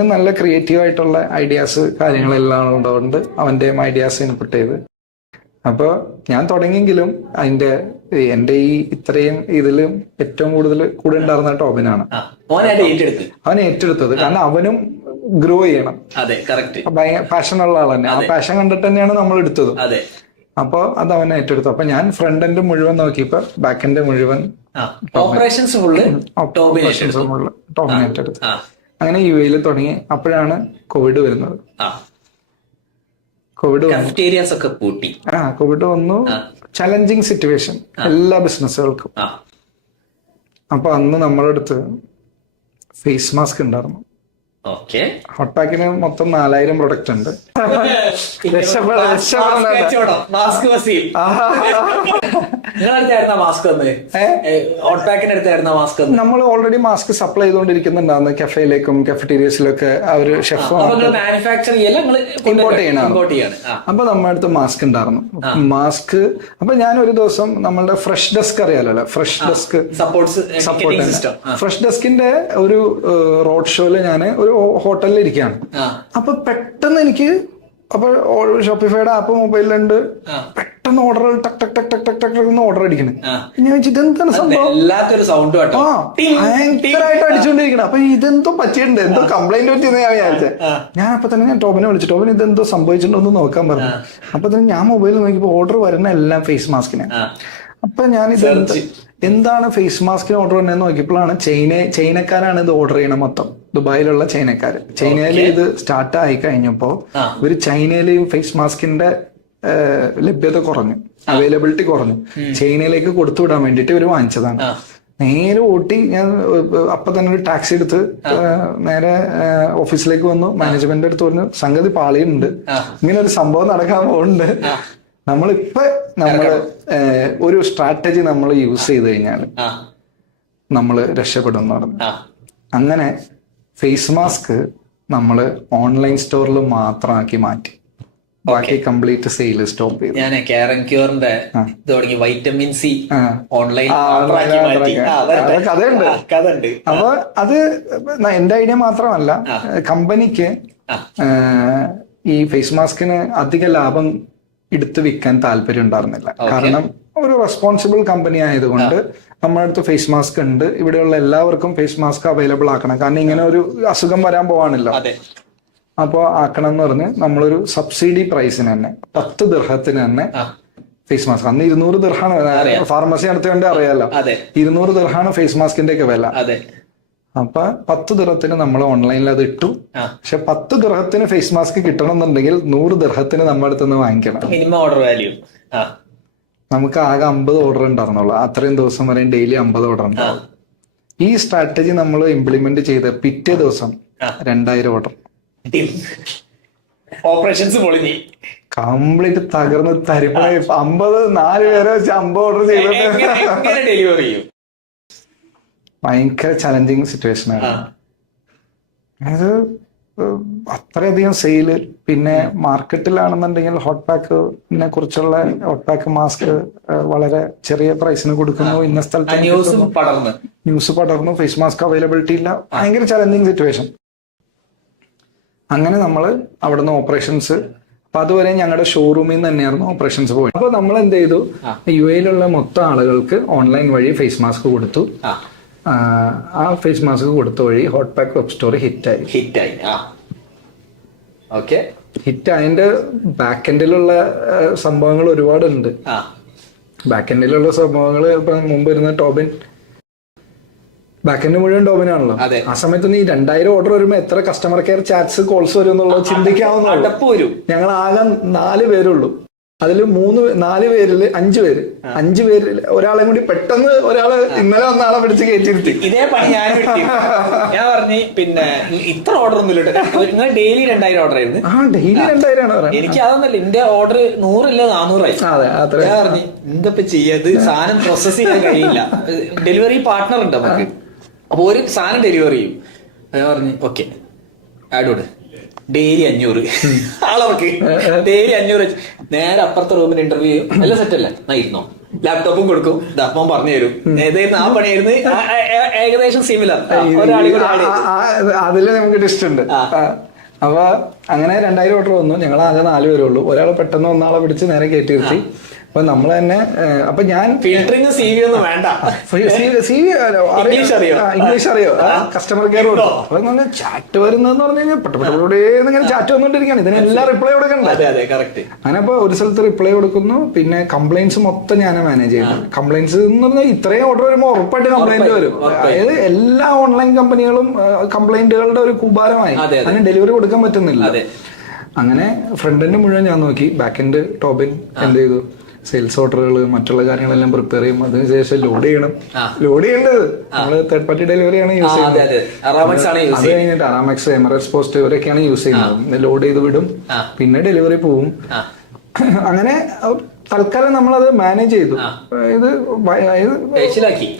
അവന് നല്ല ക്രിയേറ്റീവ് ആയിട്ടുള്ള ഐഡിയാസ് കാര്യങ്ങളെല്ലാം ഉള്ളതുകൊണ്ട് അവന്റെ ഐഡിയാസ് ഇൻപുട്ട് ചെയ്ത്. അപ്പോൾ ഞാൻ തുടങ്ങിയെങ്കിലും അതിന്റെ എന്റെ ഈ ഇത്രയും ഇതിലും ഏറ്റവും കൂടുതൽ കൂടെ ഉണ്ടായിരുന്ന ടോബിനാണ് അവൻ ഏറ്റെടുത്തത്. കാരണം അവനും ഗ്രോ ചെയ്യണം. പാഷൻ ഉള്ള ആൾ തന്നെ ആ പാഷൻ കണ്ടിട്ട് തന്നെയാണ് നമ്മൾ എടുത്തത്. അതെ. അപ്പോൾ അത് അവൻ ഏറ്റെടുത്തു. അപ്പൊ ഞാൻ ഫ്രണ്ട് എൻഡ് മുഴുവൻ നോക്കിയപ്പോ ബാക്ക് എൻഡ് മുഴുവൻ ഓപ്പറേഷൻസ് ഫുള്ള് ടോമിന് ഏറ്റെടുത്തു അങ്ങനെ യു എയിൽ തുടങ്ങി അപ്പോഴാണ് കോവിഡ് വരുന്നത്. ആ. കോവിഡ് ഒക്കെ പൂട്ടി. ആ കോവിഡ് വന്നു. ചലഞ്ചിങ് സിറ്റുവേഷൻ എല്ലാ ബിസിനസ്സുകൾക്കും അപ്പൊ അന്ന് നമ്മുടെ അടുത്ത് ഫേസ് മാസ്ക് ഉണ്ടായിരുന്നു. ഓക്കെ. ഹോട്ട് പാക്കിന് മൊത്തം നാലായിരം പ്രൊഡക്റ്റ് ഉണ്ട്. രക്ഷപ്പെടാ, രക്ഷപ്പെടാൻ നിങ്ങളടുത്തായിരുന്ന മാസ്ക് വന്ന്? ഹോട്ട് പാക്കിന്റെ അടുത്തായിരുന്ന മാസ്ക് നമ്മൾ ഓൾറെഡി മാസ്ക് സപ്ലൈ ചെയ്തുകൊണ്ടിരിക്കുന്നുണ്ടായിരുന്നു കഫേയിലേക്കും കഫറ്റീരിയസിലൊക്കെ അവർ ഷെഫ് ഇമ്പോർട്ട് ചെയ്യണം. അപ്പൊ നമ്മുടെ അടുത്ത് മാസ്ക് ഉണ്ടായിരുന്നു. മാസ്ക് അപ്പൊ ഞാൻ ഒരു ദിവസം നമ്മളുടെ ഫ്രഷ് ഡെസ്ക് അറിയാലോ ഫ്രഷ് ഡെസ്ക് സപ്പോർട്ട് ഫ്രഷ് ഡെസ്കിന്റെ ഒരു റോഡ് ഷോയിൽ ഞാൻ ഒരു ഹോട്ടലിൽ ഇരിക്കുകയാണ്. അപ്പൊ പെട്ടെന്ന് എനിക്ക് അപ്പൊ ഷോപ്പിഫൈയുടെ ആപ്പ് മൊബൈലിലുണ്ട്. പെട്ടെന്ന് ഓർഡർ ടക് ടക് ടക് ടക് ടക് ടക് എന്ന് ഓർഡർ അടിക്കണേ. ഞാൻ വെച്ചു, ഇതെന്താണ് സംഭവം? ഭയങ്കരമായിട്ട് അടിച്ചുകൊണ്ടിരിക്കണം അപ്പൊ ഇതെന്തോ പറ്റിയിട്ടുണ്ട്. എന്തോ കംപ്ലൈന്റ് പറ്റിയെന്ന് ഞാൻ വിചാരിച്ചത് ഞാൻ അപ്പൊ തന്നെ ഞാൻ ടോബിനെ വിളിച്ചു. ടോബിന് ഇതെന്തോ സംഭവിച്ചിട്ടുണ്ടോ എന്ന് നോക്കാൻ പറഞ്ഞു. അപ്പൊ തന്നെ ഞാൻ മൊബൈലിൽ നോക്കിയപ്പോ ഓർഡർ വരുന്ന എല്ലാം ഫേസ് മാസ്കിനെ അപ്പൊ ഞാൻ ഇത് എന്താണ് ഫേസ് മാസ്കിന് ഓർഡർ വരുന്നത് നോക്കിയപ്പോഴാണ് ചൈന ചൈനക്കാരാണ് ഇത് ഓർഡർ ചെയ്യണത് മൊത്തം. ദുബായിലുള്ള ചൈനക്കാർ ചൈനയിൽ ഇത് സ്റ്റാർട്ട് ആയി കഴിഞ്ഞപ്പോ ഒരു ചൈനയിൽ ഫേസ് മാസ്കിന്റെ ലഭ്യത കുറഞ്ഞു. അവൈലബിലിറ്റി കുറഞ്ഞു. ചൈനയിലേക്ക് കൊടുത്തുവിടാൻ വേണ്ടിയിട്ട് ഇവർ വാങ്ങിച്ചതാണ്. നേരെ ഓട്ടി ഞാൻ അപ്പൊ തന്നെ ഒരു ടാക്സി എടുത്ത് നേരെ ഓഫീസിലേക്ക് വന്നു. മാനേജ്മെന്റ് അടുത്ത് പറഞ്ഞു സംഗതി പാളിയുണ്ട്. ഇങ്ങനെ ഒരു സംഭവം നടക്കാൻ പോകുന്നുണ്ട് നമ്മളിപ്പോ നമ്മൾ ഒരു സ്ട്രാറ്റജി നമ്മൾ യൂസ് ചെയ്ത് കഴിഞ്ഞാൽ നമ്മൾ നമ്മൾ രക്ഷപ്പെടും എന്ന് പറഞ്ഞു. അങ്ങനെ ഫേസ് മാസ്ക് നമ്മൾ ഓൺലൈൻ സ്റ്റോറിൽ മാത്രമാക്കി മാറ്റി. ബാക്കി കംപ്ലീറ്റ് സെയിൽ സ്റ്റോപ്പ് ചെയ്തു. ഞാൻ കാരൻ ക്യൂറിന്റെ ഇത് തുടങ്ങി വൈറ്റമിൻ സി. ഓൺലൈൻ കഥയുണ്ട്. അപ്പൊ അത് എന്റെ ഐഡിയ മാത്രമല്ല കമ്പനിക്ക് ഈ ഫേസ് മാസ്കിന് അധിക ലാഭം എടുത്തു വിൽക്കാൻ താല്പര്യം ഉണ്ടായിരുന്നില്ല. കാരണം ഒരു റെസ്പോൺസിബിൾ കമ്പനി ആയതുകൊണ്ട് നമ്മുടെ അടുത്ത് ഫേസ് മാസ്ക് ഉണ്ട്. ഇവിടെയുള്ള എല്ലാവർക്കും ഫേസ് മാസ്ക് അവൈലബിൾ ആക്കണം. കാരണം ഇങ്ങനെ ഒരു അസുഖം വരാൻ പോവാണല്ലോ. അപ്പോൾ ആക്കണം എന്ന് പറഞ്ഞ് നമ്മളൊരു സബ്സിഡി പ്രൈസിന് തന്നെ പത്ത് ദൃഹത്തിന് തന്നെ ഫേസ് മാസ്ക് അന്ന് ഇരുന്നൂറ് ദൃഹാണ് ഫാർമസി നടത്തിയോണ്ട് അറിയാലോ. ഇരുന്നൂറ് ദൃഹാണ് ഫേസ് മാസ്കിന്റെ ഒക്കെ വില. അപ്പൊ പത്ത് ദൃഹത്തിന് നമ്മൾ ഓൺലൈനിൽ അത് ഇട്ടു. പക്ഷെ പത്ത് ദൃഹത്തിന് ഫേസ് മാസ്ക് കിട്ടണം എന്നുണ്ടെങ്കിൽ നൂറ് ദൃഹത്തിന് നമ്മുടെ അടുത്ത് നിന്ന് വാങ്ങിക്കണം. മിനിമം ഓർഡർ വാല്യൂ നമുക്ക് ആകെ അമ്പത് ഓർഡർ ഉണ്ടായിരുന്നുള്ളൂ അത്രയും ദിവസം വരെ ഡെയിലി അമ്പത് ഓർഡർ ഉണ്ടാവും. ഈ സ്ട്രാറ്റജി നമ്മൾ ഇംപ്ലിമെന്റ് ചെയ്ത് പിറ്റേ ദിവസം. രണ്ടായിരം ഓർഡർ ഓപ്പറേഷൻസ് പൊളിഞ്ഞി. കംപ്ലീറ്റ് തകർന്ന് തരിപ്പായി അമ്പത് നാല് പേരെ വെച്ച് അമ്പത് ഓർഡർ ചെയ്തിട്ട് ഡെലിവറി ചെയ്യും? ഭയങ്കര ചലഞ്ചിങ് സിറ്റുവേഷൻ ആണ്. ഏഹ്, അത്രയധികം സെയിൽ. പിന്നെ മാർക്കറ്റിലാണെന്നുണ്ടെങ്കിൽ ഹോട്ട് പാക്കിനെ കുറിച്ചുള്ള ഹോട്ട് പാക്ക് മാസ്ക് വളരെ ചെറിയ പ്രൈസിന് കൊടുക്കുന്നു. ഇന്ന സ്ഥലത്ത് ന്യൂസും ന്യൂസ് പടർന്നു. ഫേസ് മാസ്ക് അവൈലബിലിറ്റി ഇല്ല. ഭയങ്കര ചലഞ്ചിങ് സിറ്റുവേഷൻ. അങ്ങനെ നമ്മൾ അവിടുന്ന് ഓപ്പറേഷൻസ് അപ്പൊ അതുവരെ ഞങ്ങളുടെ ഷോറൂമിൽ നിന്ന് തന്നെയായിരുന്നു ഓപ്പറേഷൻസ് പോയത്. അപ്പൊ നമ്മൾ എന്ത് ചെയ്തു യു എയിലുള്ള മൊത്തം ആളുകൾക്ക് ഓൺലൈൻ വഴി ഫേസ് മാസ്ക് കൊടുത്തു. ആ ഫേസ് മാസ്ക് കൊടുത്ത വഴി ഹോട്ട് പാക്ക് വെബ് സ്റ്റോർ ഹിറ്റായി. ഹിറ്റായി. ആ. ഓക്കെ. ഹിറ്റ് അതിന്റെ ബാക്ക് എൻഡിലുള്ള സംഭവങ്ങൾ ഒരുപാടുണ്ട്. ബാക്ക് എൻഡിലുള്ള സംഭവങ്ങൾ ഇപ്പൊ മുമ്പ് ഇരുന്ന ടോബിൻ. ബാക്ക് എൻഡ് മുഴുവൻ ടോബിനാണല്ലോ. അതെ. ആ സമയത്ത് ഈ രണ്ടായിരം ഓർഡർ വരുമ്പോ എത്ര കസ്റ്റമർ കെയർ ചാറ്റ്സ് കോൾസ് വരും എന്നുള്ളത് ചിന്തിക്കാവുന്നുള്ളൂ അടപ്പ് ഞങ്ങൾ ആകെ നാല് പേരുള്ളൂ അതിൽ മൂന്ന് നാല് പേരിൽ അഞ്ചു പേര്. അഞ്ചു പേരിൽ ഒരാളെ കൂടി പെട്ടെന്ന് ഒരാളെ ഇന്നലെ വന്ന ആളെ പിടിച്ച് കയറ്റിയിരുത്തി ഇതേ പണി ഞാൻ ഞാൻ പറഞ്ഞു പിന്നെ ഇത്ര ഓർഡർ ഒന്നും ഇല്ല നിങ്ങൾ ഡെയിലി രണ്ടായിരം ഓർഡർ ആയിരുന്നു. ആ ഡെയിലി രണ്ടായിരം ആണ് പറയുന്നത്. എനിക്ക് അതൊന്നല്ല എന്റെ ഓർഡർ നൂറില്ല നാനൂറായി അതെ അത്ര. ഞാൻ പറഞ്ഞു എന്തപ്പോ ചെയ്യത് സാധനം പ്രോസസ് ചെയ്യാൻ കഴിയില്ല. ഡെലിവറി പാർട്ട്ണർ ഉണ്ട് നമുക്ക്? അപ്പൊ ഒരു സാധനം ഡെലിവറി ചെയ്യും. ഞാൻ പറഞ്ഞു ഓക്കെ ആഡോട് ഡെയിലി അഞ്ഞൂറ്. ആളവർക്ക്. ഡെയിലി അഞ്ഞൂറ് നേരെ അപ്പുറത്തെ റൂമിൽ ഇന്റർവ്യൂ ചെയ്യും. എല്ലാം സെറ്റ് അല്ല? ഇരുന്നോ. ലാപ്ടോപ്പും കൊടുക്കും. ദാ മോൻ പറഞ്ഞു തരും. ഏതായിരുന്നു ആ പണിയായിരുന്നു ഏകദേശം സിമിലർ അതിൽ നമുക്ക് ഡിസ്റ്റ് ഉണ്ട്. അപ്പൊ അങ്ങനെ രണ്ടായിരം ഓർഡർ വന്നു. ഞങ്ങൾ ആകെ നാല് പേരുള്ളൂ ഒരാൾ പെട്ടെന്ന് ഒന്നാളെ പിടിച്ച് നേരെ കയറ്റി നിർത്തി അപ്പൊ നമ്മൾ തന്നെ അപ്പൊ ഞാൻ ഫിൽറ്ററിങ് സി വി ഒന്നും വേണ്ട. ഇംഗ്ലീഷ് അറിയോ? ഇംഗ്ലീഷ് അറിയോ? കസ്റ്റമർ കെയർ ഉണ്ടോ? അപ്പൊ ചാറ്റ് വരുന്നതെന്ന് പറഞ്ഞു കഴിഞ്ഞാൽ പെട്ടെന്ന് ഇങ്ങനെ ചാറ്റ് വന്നുകൊണ്ടിരിക്കുകയാണ് ഇതിനെല്ലാം റിപ്ലൈ കൊടുക്കണ്ടേ? അങ്ങനെ അപ്പൊ ഒരു സ്ഥലത്ത് റിപ്ലൈ കൊടുക്കുന്നു പിന്നെ കംപ്ലൈൻസ് മൊത്തം ഞാൻ മാനേജ് ചെയ്യുന്നു കംപ്ലൈൻസ് എന്ന് പറഞ്ഞാൽ ഇത്രയും ഓർഡർ വരുമ്പോൾ ഉറപ്പായിട്ട് കംപ്ലൈന്റ് വരും. അതായത് എല്ലാ ഓൺലൈൻ കമ്പനികളും കംപ്ലൈന്റുകളുടെ ഒരു കുഭാരമായി അതെ, അതെ. അതിന് ഡെലിവറി കൊടുക്കാൻ പറ്റുന്നില്ല. അങ്ങനെ ഫ്രണ്ട് എൻഡ് മുഴുവൻ ഞാൻ നോക്കി ബാക്ക് എൻഡ് ടോബിൻ എന്ത് ചെയ്തു? സെയിൽസ് ഓർഡറുകൾ മറ്റുള്ള കാര്യങ്ങളെല്ലാം പ്രിപ്പയർ ചെയ്യും. അതിനുശേഷം ലോഡ് ചെയ്യണം. ലോഡ് ചെയ്യേണ്ടത് നമ്മൾ തേർഡ് പാർട്ടി ഡെലിവറി ആണ് യൂസ് ചെയ്യുന്നത്. അതെ. കഴിഞ്ഞിട്ട് അറാമെക്സ് എമറേറ്റ്സ് പോസ്റ്റ് ഇവരൊക്കെയാണ് യൂസ് ചെയ്യുന്നത്. ലോഡ് ചെയ്ത് വിടും. പിന്നെ ഡെലിവറി പോവും. അങ്ങനെ തൽക്കാലം നമ്മളത് മാനേജ് ചെയ്തു. ഇത്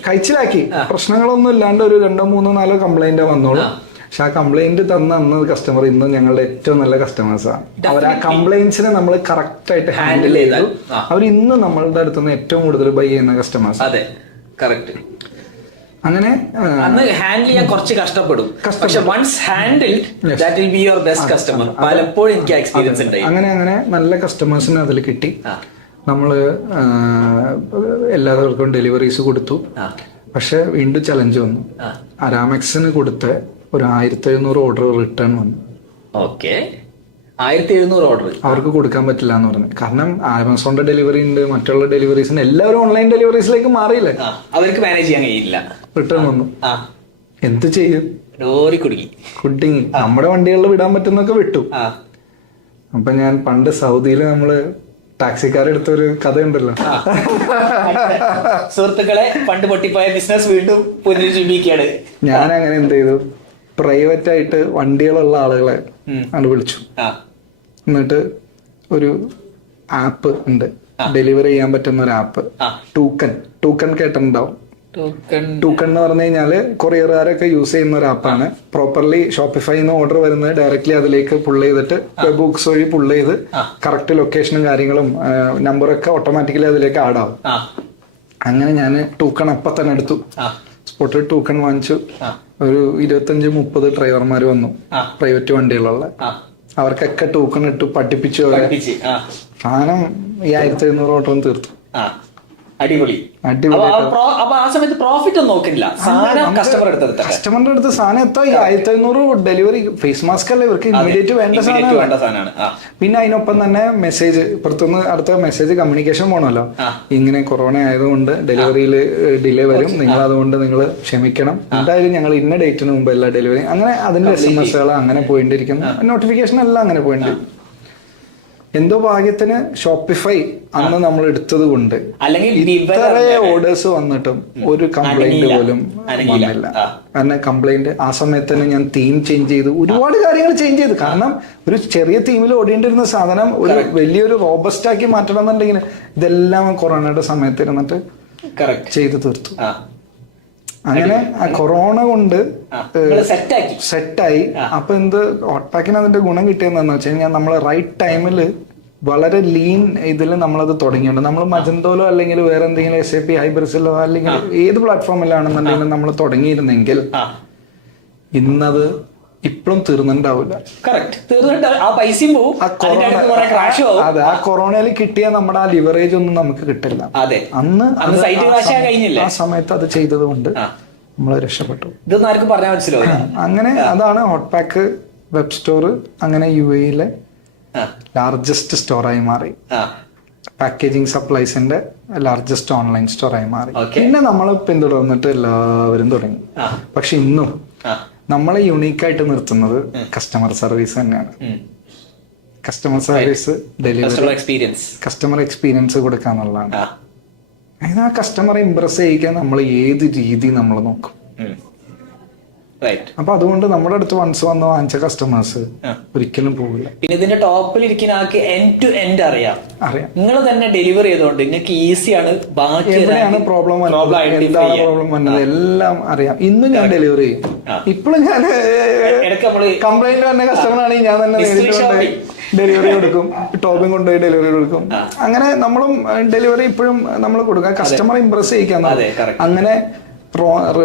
കഴിച്ചിലാക്കി. പ്രശ്നങ്ങളൊന്നും ഇല്ലാണ്ട് ഒരു രണ്ടോ മൂന്നോ നാലോ കംപ്ലൈന്റ് വന്നോളൂ. പക്ഷെ ആ കംപ്ലൈന്റ് തന്ന അന്ന് കസ്റ്റമർ ഇന്ന് ഞങ്ങളുടെ ഏറ്റവും നല്ല കസ്റ്റമേഴ്സാണ് അവർ ആ കംപ്ലൈൻസിനെ നമ്മൾ കറക്റ്റ് ആയിട്ട് ഹാൻഡിൽ ചെയ്തു. അവർ ഇന്ന് നമ്മളുടെ അടുത്ത് നിന്ന് ഏറ്റവും കൂടുതൽ ബൈ ചെയ്യുന്ന കസ്റ്റമേഴ്സ് അതെ കറക്റ്റ് അങ്ങനെ അന്ന് ഹാൻഡിൽ ചെയ്യാൻ കുറച്ച് കഷ്ടപ്പെടും. പക്ഷെ once handled that will be your best customer പലപ്പോഴും എനിക്ക് എക്സ്പീരിയൻസ് ഉണ്ടായി. അങ്ങനെ അങ്ങനെ നല്ല കസ്റ്റമേഴ്സിന് അതിൽ കിട്ടി. നമ്മൾ നമ്മൾ എല്ലാവർക്കും ഡെലിവറീസ് കൊടുത്തു. പക്ഷെ വീണ്ടും ചലഞ്ച് വന്നു. അരാമെക്സിന് കൊടുത്ത ഒരു ആയിരത്തി എഴുന്നൂറ് ഓർഡർ റിട്ടേൺ വന്നു. ഓക്കെ ആയിരത്തി എഴുന്നൂറ് ഓർഡർ അവർക്ക് കൊടുക്കാൻ പറ്റില്ല എന്ന് പറഞ്ഞു. കാരണം ആമസോണിന്റെ ഡെലിവറി ഉണ്ട് മറ്റുള്ള ഡെലിവറീസിന് എല്ലാവരും ഓൺലൈൻ ഡെലിവറീസിലേക്ക് മാറിയില്ലേ? അവർക്ക് മാനേജ് ചെയ്യാൻ കഴിയില്ല. റിട്ടേൺ വന്നു. എന്ത് ചെയ്യും? ലോറി കുടുങ്ങി. നമ്മുടെ വണ്ടികളിൽ വിടാൻ പറ്റുന്നൊക്കെ വിട്ടു. അപ്പൊ ഞാൻ പണ്ട് സൗദിയിൽ നമ്മൾ ടാക്സിക്കാരെടുത്ത ഒരു കഥയുണ്ടല്ലോ സുഹൃത്തുക്കളെ പണ്ട് പൊട്ടിപ്പോയ ബിസിനസ് വീണ്ടും പുനരുജ്ജീവിക്കുകയാണ് ഞാൻ അങ്ങനെ എന്ത് ചെയ്തു? പ്രൈവറ്റ് ആയിട്ട് വണ്ടികളുള്ള ആളുകളെ ആണ് അത് വിളിച്ചു എന്നിട്ട് ഒരു ആപ്പ് ഉണ്ട്. ഡെലിവറി ചെയ്യാൻ പറ്റുന്ന ഒരു ആപ്പ്. ടൂക്കൺ. ടൂക്കൺ കേട്ടിട്ടുണ്ടാവും. ടോക്കൺ. എന്ന് പറഞ്ഞു കഴിഞ്ഞാൽ കൊറിയറുകാരൊക്കെ യൂസ് ചെയ്യുന്ന ഒരു ആപ്പാണ്. പ്രോപ്പർലി ഷോപ്പിഫൈന്ന് ഓർഡർ വരുന്നത് ഡയറക്റ്റ്ലി അതിലേക്ക് പുൾ ചെയ്തിട്ട് വെബ് ബുക്സ് വഴി പുൾ ചെയ്ത് കറക്റ്റ് ലൊക്കേഷനും കാര്യങ്ങളും നമ്പറൊക്കെ ഓട്ടോമാറ്റിക്കലി അതിലേക്ക് ആഡ് ആവും. അങ്ങനെ ഞാൻ ടൂക്കൺ അപ്പം തന്നെ എടുത്തു സ്പോട്ടിൽ ടോക്കൺ വാങ്ങിച്ചു. ഒരു ഇരുപത്തഞ്ച് മുപ്പത് ഡ്രൈവർമാർ വന്നു. പ്രൈവറ്റ് വണ്ടികളുള്ള അവർക്കൊക്കെ ടൂക്കൺ ഇട്ട് പഠിപ്പിച്ചു സാധനം ഈ ആയിരത്തി എഴുന്നൂറ് ഓട്ടം തീർത്തു. അടിപൊളി. അപ്പൊ ആ സമയത്ത് പ്രോഫിറ്റ് ഒന്നും നോക്കില്ല. എടുത്തെടുത്തട്ടെ. കസ്റ്റമറിന്റെ അടുത്ത് സാധനം എത്താ ആയിരത്തി അഞ്ഞൂറ് ഡെലിവറി ഫേസ് മാസ്ക് അല്ലേ ഇവർക്ക് ഇമ്മീഡിയറ്റ് വേണ്ട സാധനമാണ്. പിന്നെ അതിനൊപ്പം തന്നെ മെസ്സേജ് പുറത്തുനിന്ന് അടുത്ത മെസ്സേജ് കമ്മ്യൂണിക്കേഷൻ പോകണമല്ലോ ഇങ്ങനെ കൊറോണ ആയതുകൊണ്ട് ഡെലിവറിയിൽ ഡിലേ വരും. നിങ്ങൾ അതുകൊണ്ട് നിങ്ങൾ ക്ഷമിക്കണം. എന്തായാലും ഞങ്ങൾ ഇന്ന ഡേറ്റിന് മുമ്പ് എല്ലാ ഡെലിവറി അങ്ങനെ അതിന്റെ എസ് എം എസുകൾ അങ്ങനെ പോയിട്ടിരിക്കുന്നു നോട്ടിഫിക്കേഷൻ എല്ലാം അങ്ങനെ പോയിട്ടുണ്ട് എന്തോ ഭാഗ്യത്തിന് ഷോപ്പിഫൈ അന്ന് നമ്മൾ എടുത്തത് കൊണ്ട് ഇത്ര ഓർഡേഴ്സ് വന്നിട്ടും ഒരു കംപ്ലൈന്റ് പോലും. വന്നില്ല. കാരണം കംപ്ലൈന്റ് ആ സമയത്ത് തന്നെ ഞാൻ തീം ചേഞ്ച് ചെയ്തു ഒരുപാട് കാര്യങ്ങൾ ചേഞ്ച് ചെയ്തു. കാരണം ഒരു ചെറിയ തീമിൽ ഓടേണ്ടിരുന്ന സാധനം ഒരു വലിയൊരു റോബസ്റ്റ് ആക്കി മാറ്റണം എന്നുണ്ടെങ്കിൽ ഇതെല്ലാം കൊറോണയുടെ സമയത്ത് ഇരുന്നിട്ട് ചെയ്തു തീർത്തു. അങ്ങനെ കൊറോണ കൊണ്ട് സെറ്റായി അപ്പൊ എന്ത് ഹോട്ട് പാക്കിന് അതിന്റെ ഗുണം കിട്ടിയെന്നു വെച്ചാൽ ഞാൻ നമ്മൾ റൈറ്റ് ടൈമിൽ വളരെ ലീൻ ഇതിൽ നമ്മളത് തുടങ്ങിയിട്ടുണ്ട്. നമ്മൾ മജന്തോലോ അല്ലെങ്കിൽ വേറെ എന്തെങ്കിലും എസ് എ പി ഹൈബ്രിസിലോ അല്ലെങ്കിൽ ഏത് പ്ലാറ്റ്ഫോമിലാണെന്നുണ്ടെങ്കിലും നമ്മൾ തുടങ്ങിയിരുന്നെങ്കിൽ ഇന്നത് ഇപ്പോഴും തീർന്നിട്ടുണ്ടാവില്ല. ക്രാഷും അതെ. ആ കൊറോണയിൽ കിട്ടിയ നമ്മുടെ ആ ലിവറേജ് ഒന്നും നമുക്ക് കിട്ടില്ല. അന്ന് ആ സമയത്ത് അത് ചെയ്തതുകൊണ്ട് നമ്മൾ രക്ഷപ്പെട്ടു. അങ്ങനെ അതാണ് ഹോട്ട് പാക്ക് വെബ് സ്റ്റോർ അങ്ങനെ യു എയിലെ ലാർജസ്റ്റ് സ്റ്റോറായി മാറി. പാക്കേജിങ് സപ്ലൈസിന്റെ ലാർജസ്റ്റ് ഓൺലൈൻ സ്റ്റോറായി മാറി. പിന്നെ നമ്മൾ പിന്തുടർന്നിട്ട് എല്ലാവരും തുടങ്ങി. പക്ഷെ ഇന്നും നമ്മളെ യുണീക്കായിട്ട് നിർത്തുന്നത് കസ്റ്റമർ സർവീസ് തന്നെയാണ്. Customer service delivery customer experience customer experience കൊടുക്കാന്നുള്ളതാണ് ആ. അതായത് ആ കസ്റ്റമറെ ഇമ്പ്രസ് ചെയ്യിക്കാൻ നമ്മൾ ഏത് രീതി നമ്മൾ നോക്കും. അപ്പൊ അതുകൊണ്ട് നമ്മുടെ അടുത്ത് വൺസ് വന്ന് വാങ്ങിച്ച കസ്റ്റമേഴ്സ് ഒരിക്കലും പോകില്ല പിന്നെ ഇതിന്റെ ടോപ്പിൽ ഇരിക്കുന്ന ആൾക്ക് എൻഡ് ടു എൻഡ് അറിയാം. അറിയാം. നിങ്ങൾ തന്നെ ഡെലിവറി ചെയ്തോണ്ട് നിങ്ങൾക്ക് ഈസിയാണ് എവിടെയാണ് പ്രോബ്ലം വന്നത് എന്താണ് പ്രോബ്ലം വന്നത് എല്ലാം അറിയാം. ഇന്ന് ഞാൻ ഡെലിവറി ചെയ്യും. ഇപ്പോഴും ഞാൻ കംപ്ലൈന്റ് വന്ന കസ്റ്റമർ ആണെങ്കിൽ ഞാൻ തന്നെ. ഡെലിവറി കൊടുക്കും. ടോപ്പിൻ കൊണ്ടുപോയി ഡെലിവറി കൊടുക്കും. അങ്ങനെ നമ്മളും ഡെലിവറി ഇപ്പോഴും നമ്മൾ കൊടുക്കാം. കസ്റ്റമർ ഇംപ്രസ് ചെയ്യിക്കാൻ. അങ്ങനെ റോ-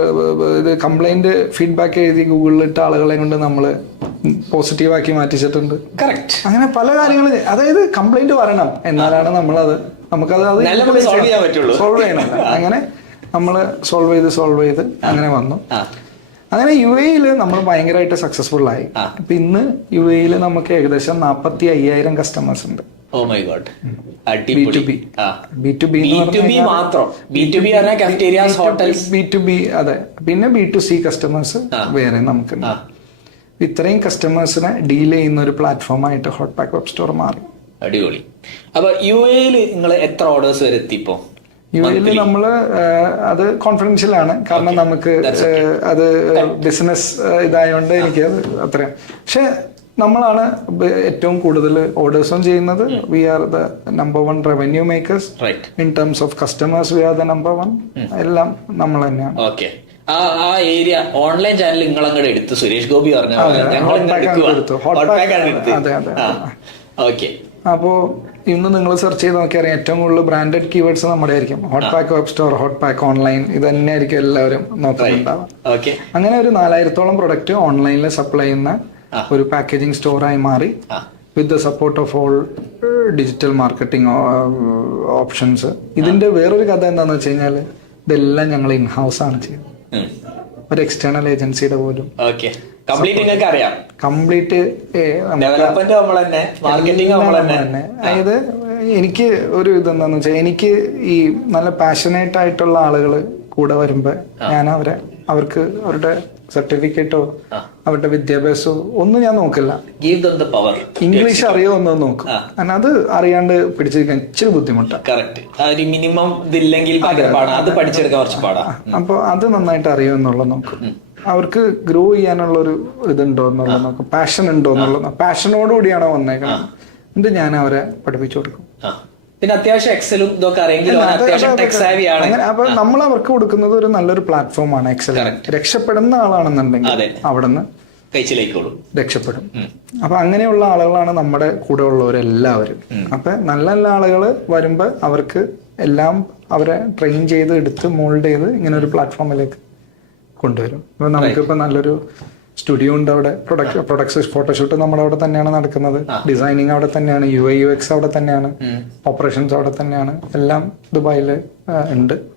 ഇത് കംപ്ലൈന്റ് ഫീഡ്ബാക്ക് എഴുതി ഗൂഗിളിൽ ഇട്ട ആളുകളെ കൊണ്ട് നമ്മൾ പോസിറ്റീവാക്കി മാറ്റിച്ചിട്ടുണ്ട്. കറക്റ്റ് അങ്ങനെ പല കാര്യങ്ങൾ അതായത് കംപ്ലൈന്റ് വരണം എന്നാലാണ് നമ്മളത് നമുക്കത് അത്. സോൾവ് ചെയ്യണം. അങ്ങനെ നമ്മൾ സോൾവ് ചെയ്ത് സോൾവ് ചെയ്ത് അങ്ങനെ വന്നു. അങ്ങനെ യു എയിൽ നമ്മൾ ഭയങ്കരമായിട്ട് സക്സസ്ഫുൾ ആയി. ഇപ്പൊ ഇന്ന് യു എയിൽ നമുക്ക് ഏകദേശം നാൽപ്പത്തി അയ്യായിരം കസ്റ്റമേഴ്സ് ഉണ്ട്. ഓ മൈ ഗോഡ് അടിപൊളി. B2B. ആ. ബി ടു ബി ബി മാത്രം. B two B cafeterias hotels B two B അതെ. പിന്നെ ബി ടു സി കസ്റ്റമേഴ്സ് വേറെ നമുക്ക് ഇത്രയും കസ്റ്റമേഴ്സിനെ ഡീൽ ചെയ്യുന്ന ഒരു പ്ലാറ്റ്ഫോം ആയിട്ട് ഹോട്ട് പാക്ക് വെബ് സ്റ്റോർ മാറി. അടിപൊളി. അപ്പൊ യു എയിൽ നിങ്ങൾ എത്ര ഓർഡേഴ്സ് വരെ എത്തിപ്പോ യു എയിൽ നമ്മൾ അത് കോൺഫിഡൻഷ്യൽ ആണ്. കാരണം നമുക്ക് അത് ബിസിനസ് ഇതായോണ്ട് എനിക്ക് അത് അത്രയും. പക്ഷെ നമ്മളാണ് ഏറ്റവും കൂടുതൽ ഓർഡേഴ്സും ചെയ്യുന്നത്. We are the number one revenue makers in terms of customers we are the number one എല്ലാം നമ്മൾ തന്നെയാണ്. ഓക്കെ ആ ആ ഏരിയ ഓൺലൈൻ ചാനൽ നിങ്ങൾ അങ്ങോട്ട് എടുത്തു സുരേഷ് ഗോപി പറഞ്ഞ. ഓക്കെ അപ്പോ ഇന്ന് നിങ്ങൾ സെർച്ച് ചെയ്ത് നോക്കിയാൽ ഏറ്റവും കൂടുതൽ ബ്രാൻഡഡ് കീവേഡ്സ് നമ്മുടെ ആയിരിക്കും. Hot pack web store hot pack online ഇത് തന്നെ ആയിരിക്കും എല്ലാവരും നോക്കുന്നുണ്ടാവുക. അങ്ങനെ ഒരു നാലായിരത്തോളം പ്രൊഡക്റ്റ് ഓൺലൈനിൽ സപ്ലൈ ചെയ്യുന്ന ഒരു പാക്കേജിംഗ് സ്റ്റോറായി മാറി with the support of all digital marketing options ഇതിന്റെ വേറൊരു കഥ എന്താണെന്ന് വെച്ച് കഴിഞ്ഞാൽ ഇതെല്ലാം ഞങ്ങൾ ഇൻഹൗസ് ആണ് ചെയ്യുന്നത് ഒരു എക്സ്റ്റേണൽ ഏജൻസിയുടെ പോലും. കംപ്ലീറ്റ് നിങ്ങൾക്ക് അറിയാം. കംപ്ലീറ്റ് ഡെവലപ്മെന്റ് നമ്മൾ തന്നെ. മാർക്കറ്റിംഗ് നമ്മൾ തന്നെ. അതായത് എനിക്ക് ഒരു ഇതെന്താന്ന് വെച്ചാൽ എനിക്ക് ഈ നല്ല പാഷനേറ്റ് ആയിട്ടുള്ള ആളുകൾ കൂടെ വരുമ്പോ ഞാൻ അവരെ അവർക്ക് അവരുടെ സർട്ടിഫിക്കറ്റോ അവരുടെ വിദ്യാഭ്യാസമോ ഒന്നും ഞാൻ നോക്കില്ല. ഇംഗ്ലീഷ് അറിയോ എന്ന് നോക്കും. കാരണം അത് അറിയാണ്ട് പിടിച്ചിരിക്കാൻ ഇച്ചിരി ബുദ്ധിമുട്ടാണ് അപ്പൊ മിനിമം ഇതില്ലെങ്കിൽ അത് പഠിച്ചെടുക്കാൻ കുറച്ച് അപ്പോൾ അത് നന്നായിട്ട് അറിയോ എന്നുള്ളത് നോക്കും. അവർക്ക് ഗ്രോ ചെയ്യാനുള്ള ഒരു ഇതുണ്ടോ എന്നുള്ളത് നോക്കും. പാഷൻ ഉണ്ടോ എന്നുള്ളത് പാഷനോടുകൂടിയാണോ വന്നേക്കണം എന്നിട്ട് ഞാൻ അവരെ പഠിപ്പിച്ചു കൊടുക്കും. പിന്നെ അത്യാവശ്യം എക്സലും ഇതൊക്കെ അറിയെങ്കിലും അപ്പൊ നമ്മൾ അവർക്ക് കൊടുക്കുന്നത് ഒരു നല്ലൊരു പ്ലാറ്റ്ഫോമാണ് എക്സൽ രക്ഷപ്പെടുന്ന ആളാണെന്നുണ്ടെങ്കിൽ അവിടെ അവിടുന്ന് കഴിച്ചിലേക്കോളൂ രക്ഷപ്പെടും. അപ്പൊ അങ്ങനെയുള്ള ആളുകളാണ് നമ്മുടെ കൂടെ ഉള്ളവരെല്ലാവരും. അപ്പൊ നല്ല നല്ല ആളുകൾ വരുമ്പോ അവർക്ക് എല്ലാം അവരെ ട്രെയിൻ ചെയ്ത് എടുത്ത് മോൾഡ് ചെയ്ത് ഇങ്ങനെ ഒരു പ്ലാറ്റ്ഫോമിലേക്ക് കൊണ്ടുവരും. അപ്പൊ നമുക്കിപ്പോ നല്ലൊരു സ്റ്റുഡിയോ ഉണ്ട് അവിടെ. പ്രൊഡക്ട് പ്രൊഡക്ട്സ് ഫോട്ടോഷൂട്ട് നമ്മുടെ അവിടെ തന്നെയാണ് നടക്കുന്നത്. ഡിസൈനിങ് അവിടെ തന്നെയാണ്. യു ഐ യു എക്സ് അവിടെ തന്നെയാണ്. ഓപ്പറേഷൻസ് അവിടെ തന്നെയാണ്. എല്ലാം ദുബായിൽ ഉണ്ട്.